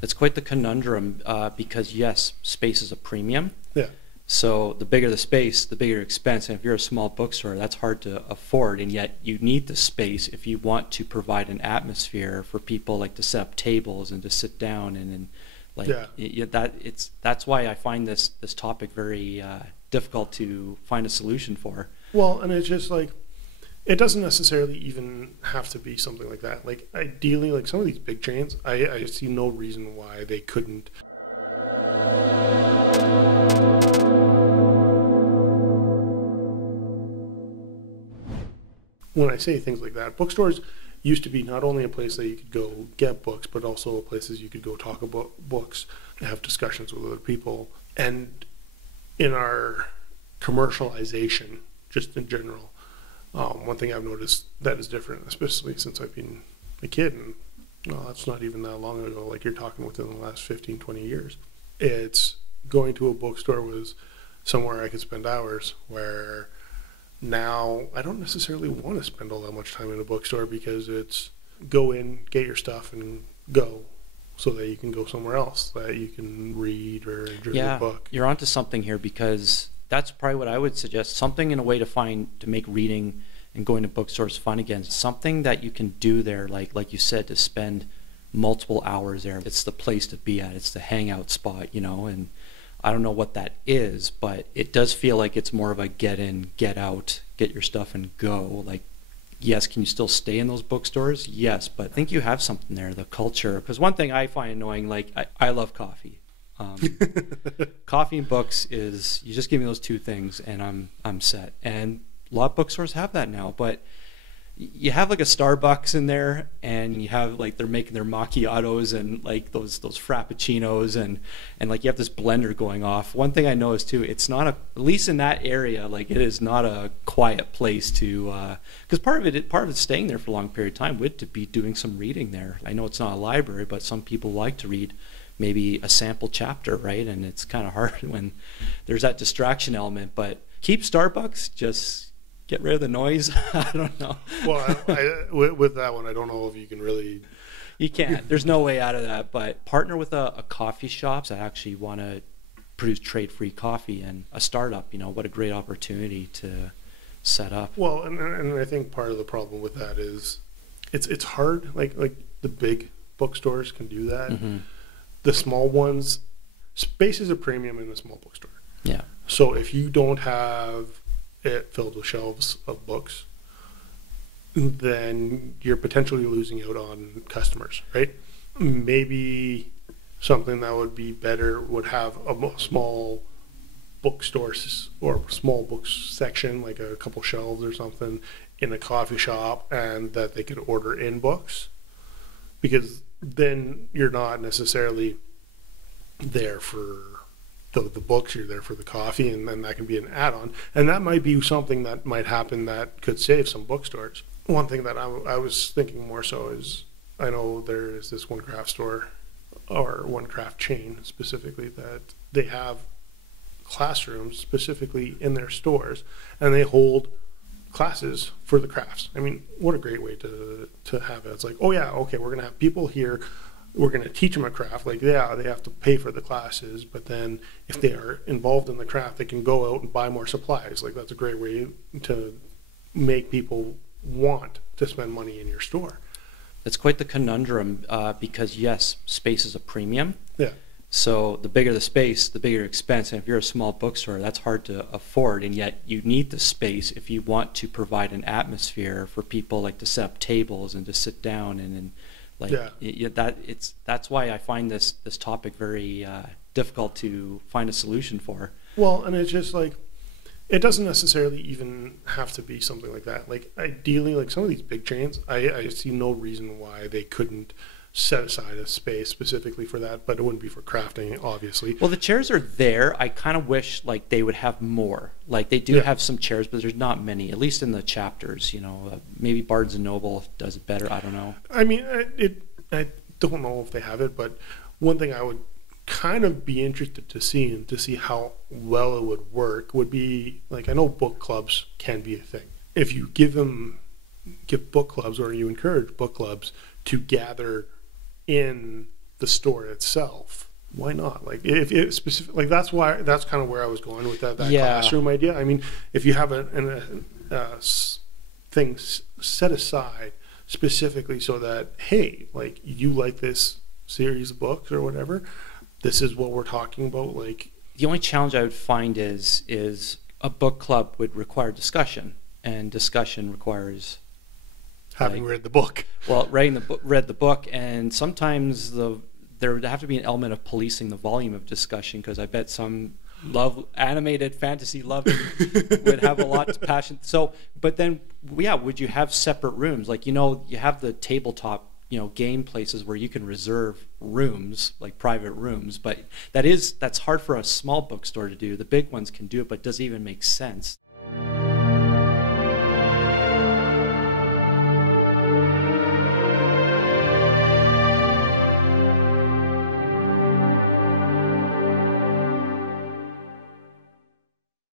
It's quite the conundrum because yes, space is a premium. Yeah. So the bigger the space, the bigger expense. And if you're a small bookstore, that's hard to afford. And yet you need the space if you want to provide an atmosphere for people like to set up tables and to sit down and like that's why I find this topic very difficult to find a solution for. Well, and it's just like, it doesn't necessarily even have to be something like that. Like ideally, like some of these big chains, I see no reason why they couldn't. When I say things like that, bookstores used to be not only a place that you could go get books, but also places you could go talk about books, have discussions with other people. And in our commercialization, just in general, one thing I've noticed that is different, especially since I've been a kid, and that's not even that long ago, like you're talking within the last 15, 20 years, it's going to a bookstore was somewhere I could spend hours, where now I don't necessarily want to spend all that much time in a bookstore because it's go in, get your stuff, and go, so that you can go somewhere else that you can read or enjoy the book. You're onto something here, because that's probably what I would suggest. Something in a way to make reading and going to bookstores fun again. Something that you can do there, like you said, to spend multiple hours there. It's the place to be at. It's the hangout spot, and I don't know what that is, but it does feel like it's more of a get in, get out, get your stuff and go. Like, yes, can you still stay in those bookstores? Yes, but I think you have something there, the culture. Because one thing I find annoying, like I love coffee. Coffee and books is, you just give me those two things and I'm set. And a lot of bookstores have that now, but you have like a Starbucks in there, and you have like they're making their macchiatos and like those frappuccinos, and like you have this blender going off. One thing I noticed too, it's not at least in that area, like it is not a quiet place to, because part of it staying there for a long period of time would to be doing some reading there. I know it's not a library, but some people like to read maybe a sample chapter, right? And it's kind of hard when there's that distraction element. But keep Starbucks, just get rid of the noise. I don't know. Well, with that one, I don't know if you can really. You can't. There's no way out of that. But partner with a coffee shops that actually want to produce trade-free coffee, and a startup. What a great opportunity to set up. Well, and I think part of the problem with that is it's hard. Like the big bookstores can do that. Mm-hmm. The small ones, space is a premium in a small bookstore. Yeah. So if you don't have it filled with shelves of books, then you're potentially losing out on customers, right? Maybe something that would be better would have a small bookstore or small books section, like a couple shelves or something in a coffee shop, and that they could order in books, because then you're not necessarily there for the books, you're there for the coffee, and then that can be an add-on, and that might be something that might happen that could save some bookstores. One thing that I was thinking more so is, I know there is this one craft store or one craft chain specifically that they have classrooms specifically in their stores, and they hold classes for the crafts. I mean, what a great way to have it. It's like, oh yeah, okay, we're gonna have people here, we're going to teach them a craft. Like, yeah, they have to pay for the classes, but then if they are involved in the craft, they can go out and buy more supplies. Like, that's a great way to make people want to spend money in your store. It's quite the conundrum because yes, space is a premium. Yeah. So the bigger the space, the bigger expense. And if you're a small bookstore, that's hard to afford. And yet you need the space if you want to provide an atmosphere for people like to set up tables and to sit down and like that's why I find this topic very difficult to find a solution for. Well, and it's just like, it doesn't necessarily even have to be something like that. Like ideally, like some of these big chains, I see no reason why they couldn't set aside a space specifically for that, but it wouldn't be for crafting, obviously. Well, the chairs are there. I kind of wish like they would have more. Like they do have some chairs, but there's not many, at least in the chapters, maybe Barnes and Noble does it better. I don't know. I mean, I don't know if they have it, but one thing I would kind of be interested to see, and to see how well it would work, would be, like, I know book clubs can be a thing. If you give book clubs, or you encourage book clubs to gather in the store itself, why not? Like if it specific, like that's kind of where I was going with that classroom idea. I mean, if you have thing set aside specifically so that, hey, like you like this series of books or whatever, this is what we're talking about. Like the only challenge I would find is a book club would require discussion, and discussion requires having read the book. Well, read the book, and sometimes there would have to be an element of policing the volume of discussion, because I bet some animated fantasy loving would have a lot of passion. So, but then, yeah, would you have separate rooms? Like, you have the tabletop, game places where you can reserve rooms, like private rooms, but that's hard for a small bookstore to do. The big ones can do it, but does it even make sense?